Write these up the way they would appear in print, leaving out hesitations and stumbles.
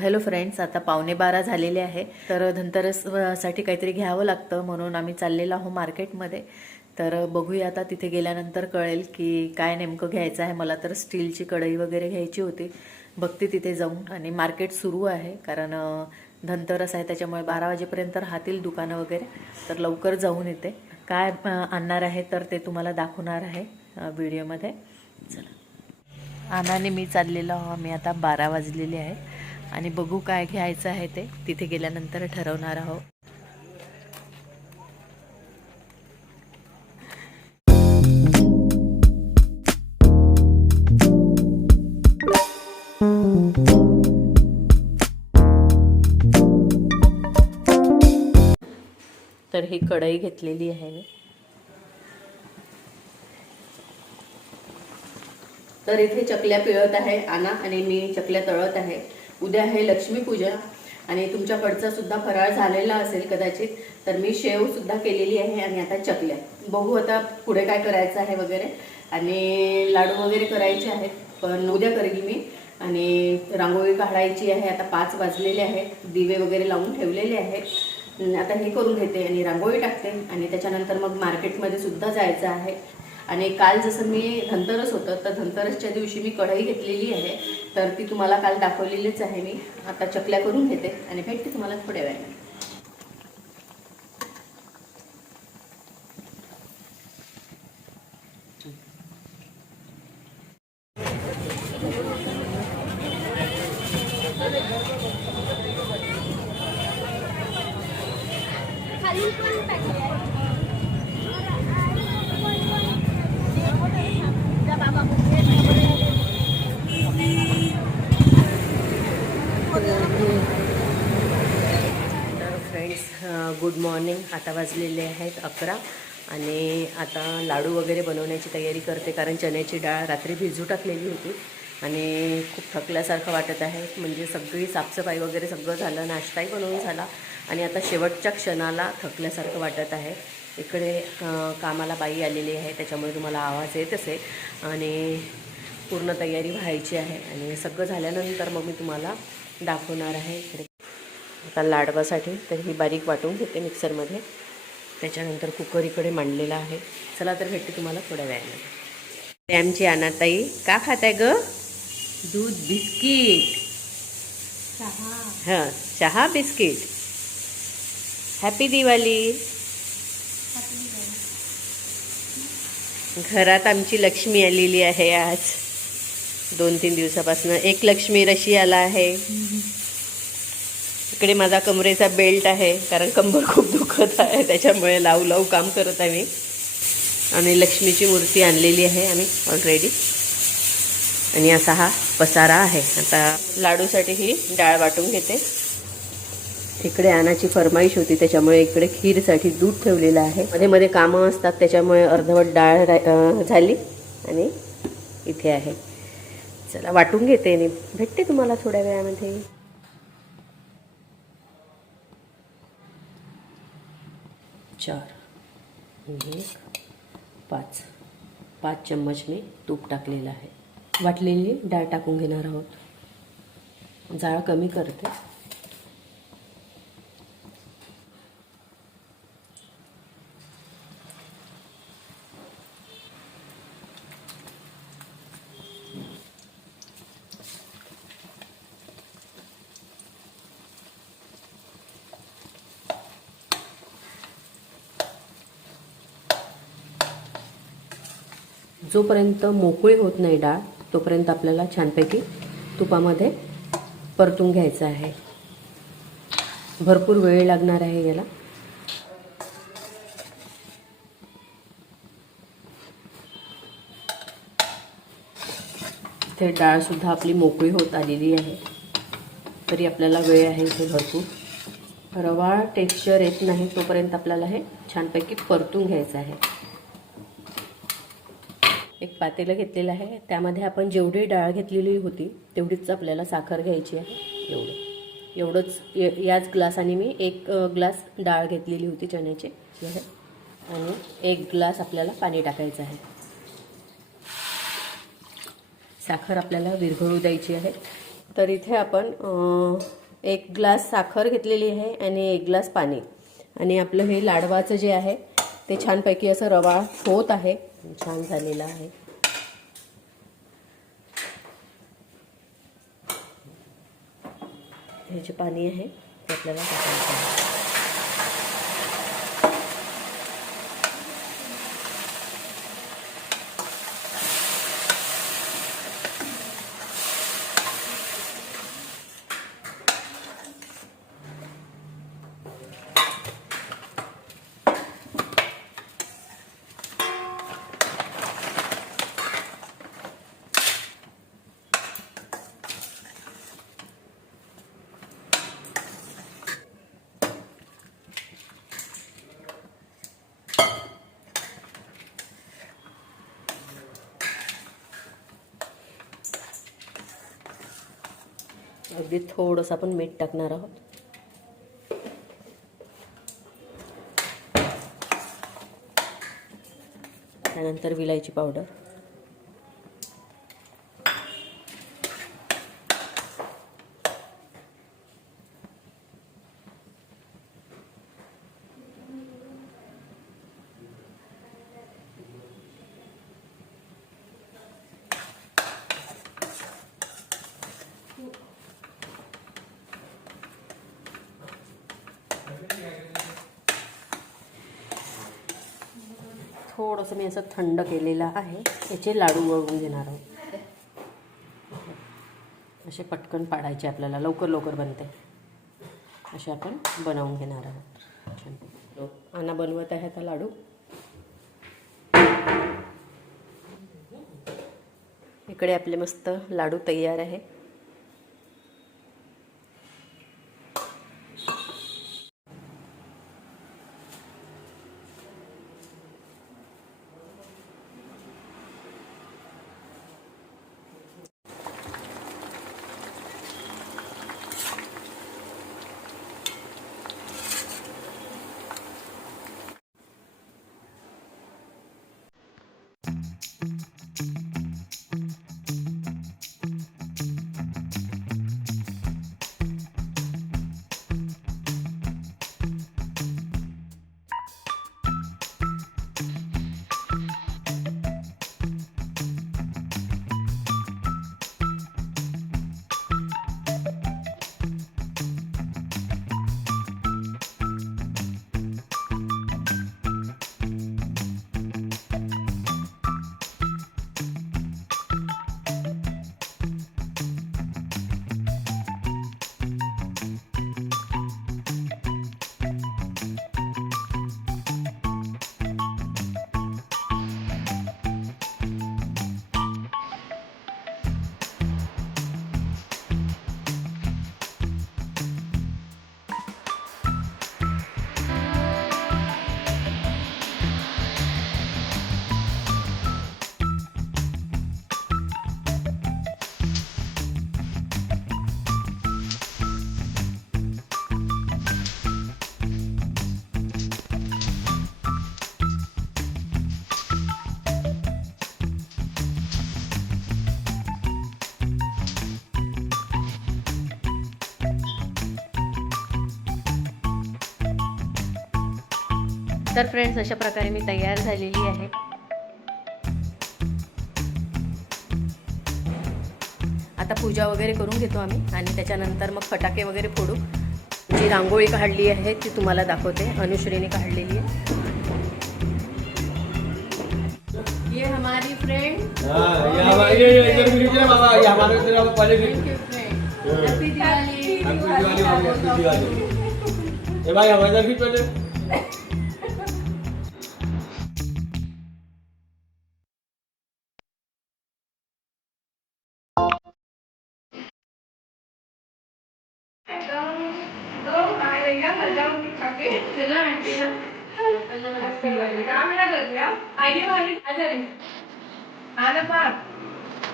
Hello friends, आता 11:15 झालेले आहे. तर धनतेरससाठी काहीतरी घ्यावं लागतं म्हणून आम्ही चाललेलो आहोत मार्केटमध्ये. तर बघूया, आता तिथे गेल्यानंतर कळेल की काय नेमकं घ्यायचं आहे. मला तर स्टीलची कढई वगैरे घ्यायची होती. बघते तिथे जाऊन. आणि मार्केट सुरू आहे कारण धनतेरस आहे, त्याच्यामुळे 12 वाजेपर्यंत राहतील दुकानं वगैरे. तर लवकर जाऊन येते. काय आणणार आहे तर ते तुम्हाला दाखवणार आहे व्हिडिओमध्ये. चला, आनाने मी चाललेलो आहो. मी आता 12 वाजलेले आहे आणि बघू काय घ्यायचं आहे ते तिथे गेल्यानंतर ठरवणार आहोत. तर ही कढई घेतलेली आहे मी. तर इथे चकल्या पिळत आहे आना आणि मी चकल्या तळत आहे. उद्या आहे लक्ष्मीपूजा आणि तुमच्याकडचा सुद्धा फराळ झालेला असेल कदाचित. तर मी शेव सुद्धा केलेली आहे आणि आता चकल्या. बघू आता पुढे काय करायचं आहे वगैरे. आणि लाडू वगैरे करायचे आहेत, पण उद्या करेल मी. आणि रांगोळी काढायची आहे. आता 5 वाजलेले आहेत. दिवे वगैरे लावून ठेवलेले आहेत. आता हे करून घेते आणि रांगोळी टाकते आणि त्याच्यानंतर मग मार्केटमध्ये सुद्धा जायचं आहे. आणि काल जसं मी धनतेरस होतं, तर धनतेरसच्या दिवशी मी कढई घेतलेली आहे. तर ती तुम्हाला काल दाखवलेलीच आहे मी. आता चकल्या करून घेते आणि भेटते तुम्हाला थोड्या वेळाने. तर फ्रेंड्स, गुड मॉर्निंग. आता वाजलेले आहेत 11 आणि आता लाडू वगैरे बनवण्याची तयारी करते कारण चण्याची डाळ रात्री भिजू टाकलेली होती आणि खूप थकल्यासारखं वाटत आहे. म्हणजे सगळी साफसफाई वगैरे सगळं झालं, नाश्ताही बनवून झाला आणि आता शेवटच्या क्षणाला थकल्यासारखं वाटत आहे. इकडे कामाला बाई आलेली आहे, त्याच्यामुळे तुम्हाला आवाज येत असेल. आणि पूर्ण तयारी व्हायची आहे आणि सगळं झाल्यानंतर मग मी तुम्हाला दाखवणार आहे. इकडे आता लाडवासाठी तर ही बारीक वाटून घेते मिक्सरमध्ये. त्याच्यानंतर कुकर इकडे मांडलेला आहे. चला तर भेटते तुम्हाला थोड्या वेळाने. ते आमची अनाताई का खात आहे ग? दूध बिस्किट, हां चहा बिस्किट. हॅपी दिवाळी. घरात आमची लक्ष्मी आलेली आहे आज 2-3 दिवसापासून. एक लक्ष्मी रशी आला आहे. इकडे माझा कमरेचा बेल्ट आहे कारण कंबर खूप दुखत आहे, त्याच्यामुळे लावू काम करत आहे मी. आणि लक्ष्मीची मूर्ती आणलेली आहे आम्ही ऑलरेडी. आणि असा हा पसारा आहे. आता लाडूसाठी ही डाळ वाटून घेते. इकडे आनाची फरमाईश होती, त्याच्यामुळे इकडे खीरसाठी दूध ठेवलेलं आहे. मध्ये मध्ये कामं असतात, त्याच्यामुळे अर्धवट डाळ झाली आणि इथे आहे. चला वाटून घेते आणि भेटते तुम्हाला थोड्या वेळामध्ये. 4 1 5 चम्मच मी तूप टाकलेलं आहे. वाटलेली डाळ टाकून घेणार आहोत. जाळ कमी करते. जोपर्यंत मोकळी होत नाही डाळ, तोपर्यंत आपल्याला छानपैकी तुपामध्ये परतून घ्यायचं आहे. भरपूर वेळ लागणार आहे याला. इथे डाळसुद्धा आपली मोकळी होत आलेली आहे, तरी आपल्याला वेळ आहे इथे भरपूर. रवा टेक्स्चर येत नाही तोपर्यंत आपल्याला हे छानपैकी परतून घ्यायचं आहे. एक पातेलं घेतलेलं आहे, त्यामध्ये आपण जेवढी डाळ घेतलेली होती तेवढीच आपल्याला साखर घ्यायची आहे. एवढंच याच ग्लासाने मी 1 ग्लास डाळ घेतलेली होती चण्याची आणि 1 ग्लास आपल्याला पाणी टाकायचं आहे. साखर आपल्याला विरघळू द्यायची आहे. तर इथे आपण 1 ग्लास साखर घेतलेली आहे आणि 1 ग्लास पाणी, आणि आपलं हे लाडवाचं जे आहे ते छानपैकी असं रवा होत आहे, छान झालेलं आहे. हे जे पाणी आहे ते आपल्याला टाकायचं आहे. अगदी थोडंसं आपण मीठ टाकणार आहोत. त्यानंतर विलायची पावडर, थोडंसं मी असं थंड केलेलं आहे. याचे लाडू वळवून घेणार आहोत. असे पटकन पाडायचे, आपल्याला लवकर लवकर बनते असे आपण बनवून घेणार आहोत. आना बनवत आहे आता लाडू. इकडे आपले मस्त लाडू तयार आहे. तर फ्रेंड्स, अशा प्रकारे मी तयार झालेली आहे. आता पूजा वगैरे करून घेतो आम्ही आणि त्याच्यानंतर मग फटाके वगैरे फोडू. जी रांगोळी काढली आहे ती तुम्हाला दाखवते. अनुश्रीने काढलेली आहे. ये हमारी फ्रेंड.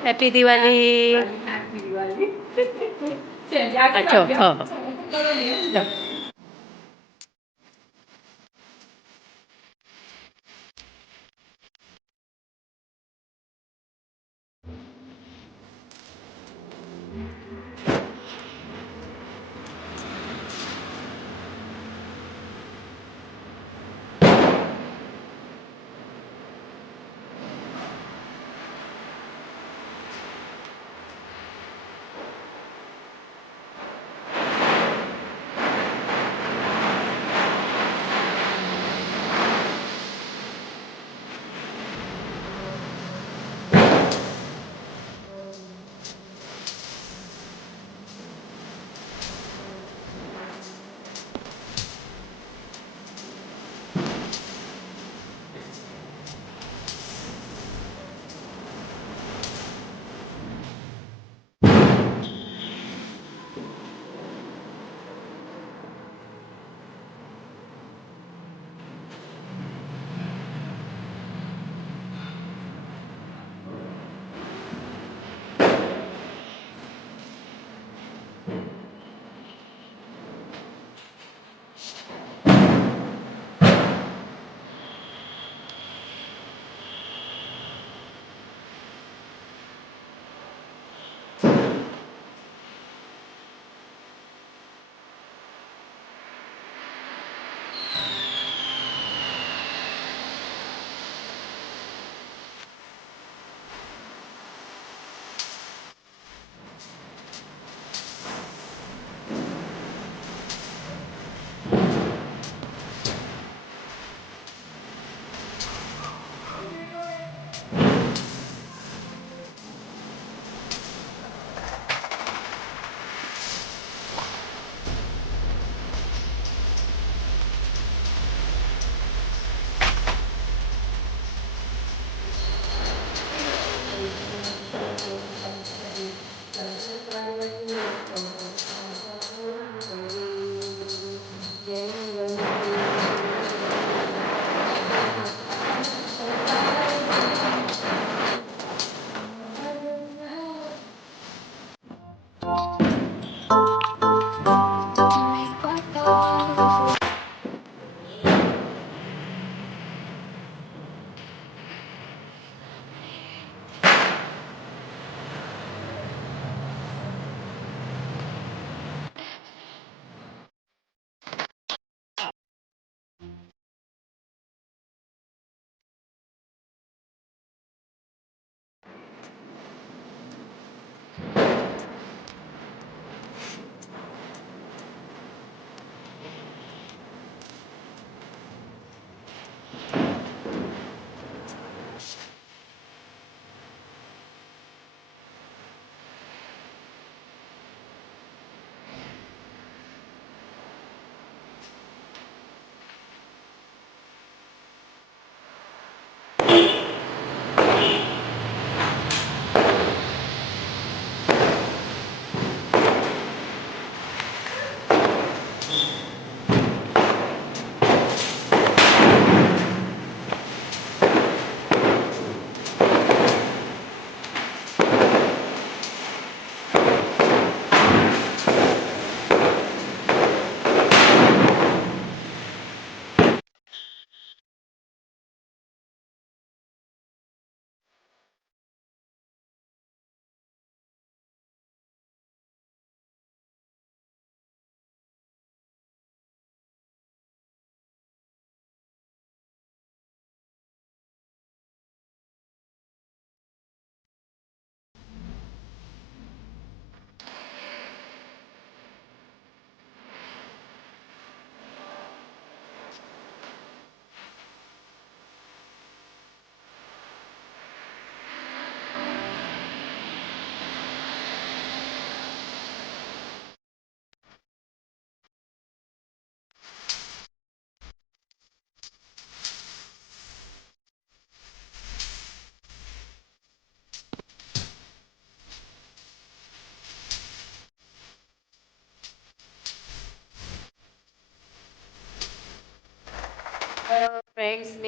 हॅपी दिवाळी. अच्छा, हो.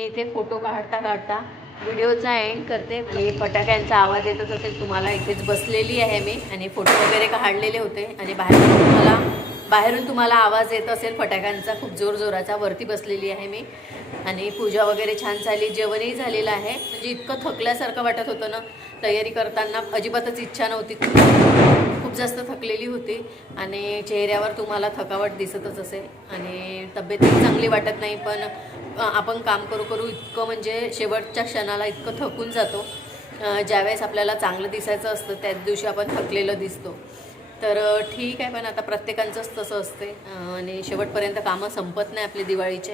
इथे फोटो काढता काढता व्हिडिओचा एंड करते. आणि फटाक्यांचा आवाज येतच असेल तुम्हाला. इथेच बसलेली आहे मी आणि फोटो वगैरे काढलेले होते आणि बाहेरून तुम्हाला आवाज येत असेल फटाक्यांचा खूप जोरजोराचा. वरती बसलेली आहे मी आणि पूजा वगैरे छान झाली. जेवणही झालेलं आहे. म्हणजे इतकं थकल्यासारखं वाटत होतं ना, तयारी करताना अजिबातच इच्छा नव्हती. खूप जास्त थकलेली होती आणि चेहऱ्यावर तुम्हाला थकावट दिसतच असेल आणि तब्येतही चांगली वाटत नाही. पण आपण काम करू करू इतकं म्हणजे शेवटच्या क्षणाला इतकं थकून जातो. ज्यावेळेस आपल्याला चांगलं दिसायचं असतं त्याच दिवशी आपण थकलेलं दिसतो. तर ठीक आहे, पण आता प्रत्येकाचंच तसं असते आणि शेवटपर्यंत कामं संपत नाही आपले दिवाळीचे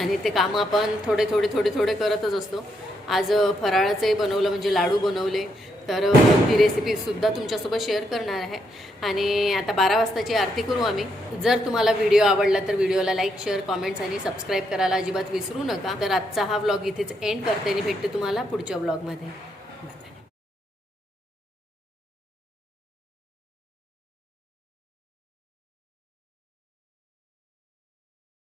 आणि ते कामं आपण थोडे करतच असतो. आज फराळाचंही बनवलं, म्हणजे लाडू बनवले. तर ती रेसिपीसुद्धा तुमच्यासोबत शेअर करणार आहे. आणि आता 12 वाजताची आरती करू आम्ही. जर तुम्हाला व्हिडिओ आवडला तर व्हिडिओला लाईक, शेअर, कॉमेंट्स आणि सबस्क्राईब करायला अजिबात विसरू नका. तर आजचा हा व्लॉग इथेच एंड करते आणि भेटते तुम्हाला पुढच्या व्लॉगमध्ये.